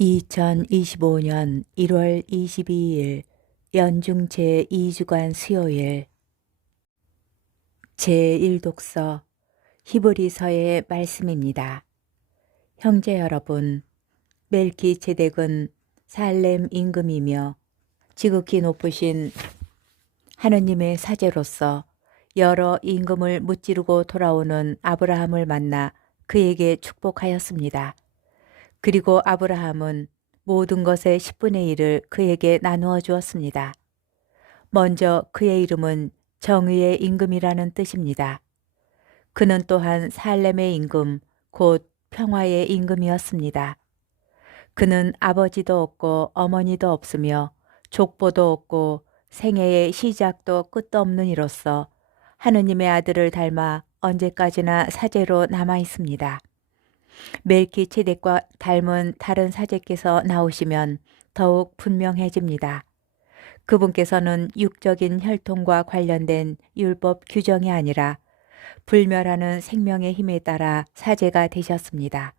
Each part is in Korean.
2025년 1월 22일 연중 제2주간 수요일 제1독서 히브리서의 말씀입니다. 형제 여러분, 멜기ጼ덱은 살렘 임금이며 지극히 높으신 하느님의 사제로서 여러 임금을 무찌르고 돌아오는 아브라함을 만나 그에게 축복하였습니다. 그리고 아브라함은 모든 것의 10분의 1을 그에게 나누어 주었습니다. 먼저 그의 이름은 정의의 임금이라는 뜻입니다. 그는 또한 살렘의 임금, 곧 평화의 임금이었습니다. 그는 아버지도 없고 어머니도 없으며 족보도 없고 생애의 시작도 끝도 없는 이로서 하느님의 아들을 닮아 언제까지나 사제로 남아 있습니다. 멜기ጼ덱과 닮은 다른 사제께서 나오시면 더욱 분명해집니다. 그분께서는 육적인 혈통과 관련된 율법 규정이 아니라 불멸하는 생명의 힘에 따라 사제가 되셨습니다.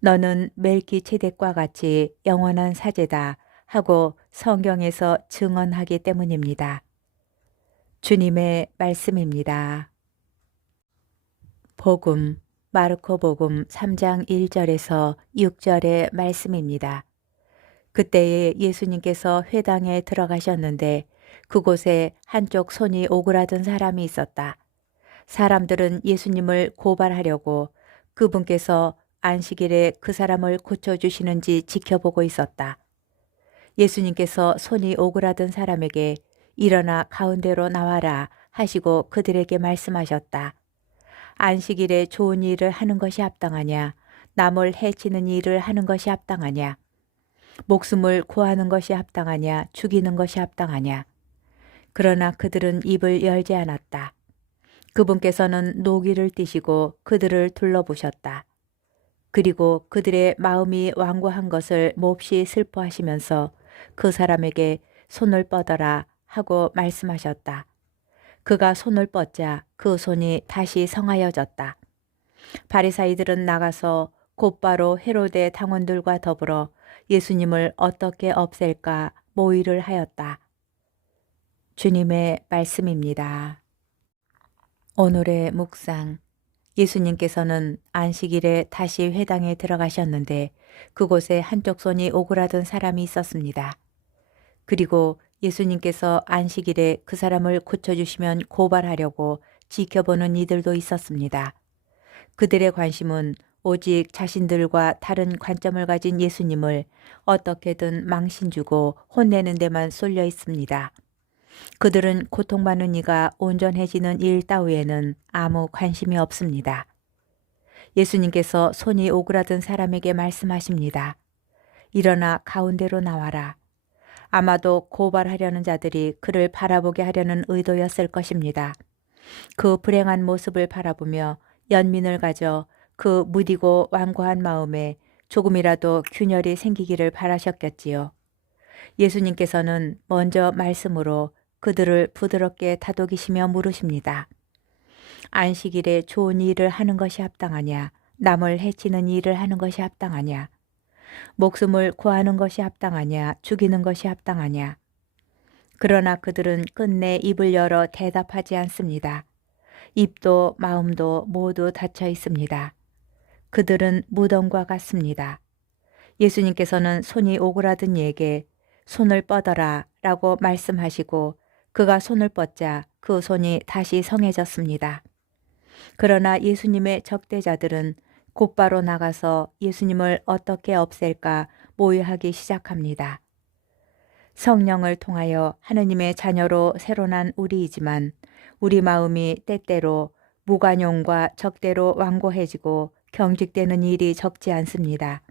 너는 멜기ጼ덱과 같이 영원한 사제다 하고 성경에서 증언하기 때문입니다. 주님의 말씀입니다. 복음 마르코 복음 3장 1절에서 6절의 말씀입니다. 그때에 예수님께서 회당에 들어가셨는데 그곳에 한쪽 손이 오그라든 사람이 있었다. 사람들은 예수님을 고발하려고 그분께서 안식일에 그 사람을 고쳐주시는지 지켜보고 있었다. 예수님께서 손이 오그라든 사람에게 일어나 가운데로 나와라 하시고 그들에게 말씀하셨다. 안식일에 좋은 일을 하는 것이 합당하냐? 남을 해치는 일을 하는 것이 합당하냐? 목숨을 구하는 것이 합당하냐? 죽이는 것이 합당하냐? 그러나 그들은 입을 열지 않았다. 그분께서는 노기를 띠시고 그들을 둘러보셨다. 그리고 그들의 마음이 완고한 것을 몹시 슬퍼하시면서 그 사람에게 손을 뻗어라 하고 말씀하셨다. 그가 손을 뻗자 그 손이 다시 성하여졌다. 바리사이들은 나가서 곧바로 헤로데 당원들과 더불어 예수님을 어떻게 없앨까 모의를 하였다. 주님의 말씀입니다. 오늘의 묵상. 예수님께서는 안식일에 다시 회당에 들어가셨는데 그곳에 한쪽 손이 오그라든 사람이 있었습니다. 그리고 예수님께서 안식일에 그 사람을 고쳐주시면 고발하려고 지켜보는 이들도 있었습니다. 그들의 관심은 오직 자신들과 다른 관점을 가진 예수님을 어떻게든 망신주고 혼내는 데만 쏠려 있습니다. 그들은 고통받는 이가 온전해지는 일 따위에는 아무 관심이 없습니다. 예수님께서 손이 오그라든 사람에게 말씀하십니다. 일어나 가운데로 나와라. 아마도 고발하려는 자들이 그를 바라보게 하려는 의도였을 것입니다. 그 불행한 모습을 바라보며 연민을 가져 그 무디고 완고한 마음에 조금이라도 균열이 생기기를 바라셨겠지요. 예수님께서는 먼저 말씀으로 그들을 부드럽게 다독이시며 물으십니다. 안식일에 좋은 일을 하는 것이 합당하냐? 남을 해치는 일을 하는 것이 합당하냐? 목숨을 구하는 것이 합당하냐? 죽이는 것이 합당하냐? 그러나 그들은 끝내 입을 열어 대답하지 않습니다. 입도 마음도 모두 닫혀 있습니다. 그들은 무덤과 같습니다. 예수님께서는 손이 오그라든 이에게 손을 뻗어라 라고 말씀하시고 그가 손을 뻗자 그 손이 다시 성해졌습니다. 그러나 예수님의 적대자들은 곧바로 나가서 예수님을 어떻게 없앨까 모의하기 시작합니다. 성령을 통하여 하느님의 자녀로 새로 난 우리이지만 우리 마음이 때때로 무관용과 적대로 완고해지고 경직되는 일이 적지 않습니다.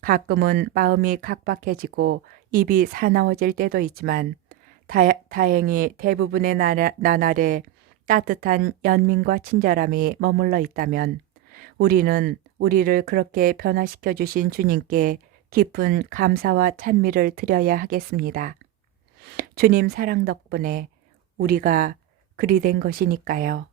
가끔은 마음이 각박해지고 입이 사나워질 때도 있지만 다행히 대부분의 나날에 따뜻한 연민과 친절함이 머물러 있다면 우리는 우리를 그렇게 변화시켜 주신 주님께 깊은 감사와 찬미를 드려야 하겠습니다. 주님 사랑 덕분에 우리가 그리 된 것이니까요.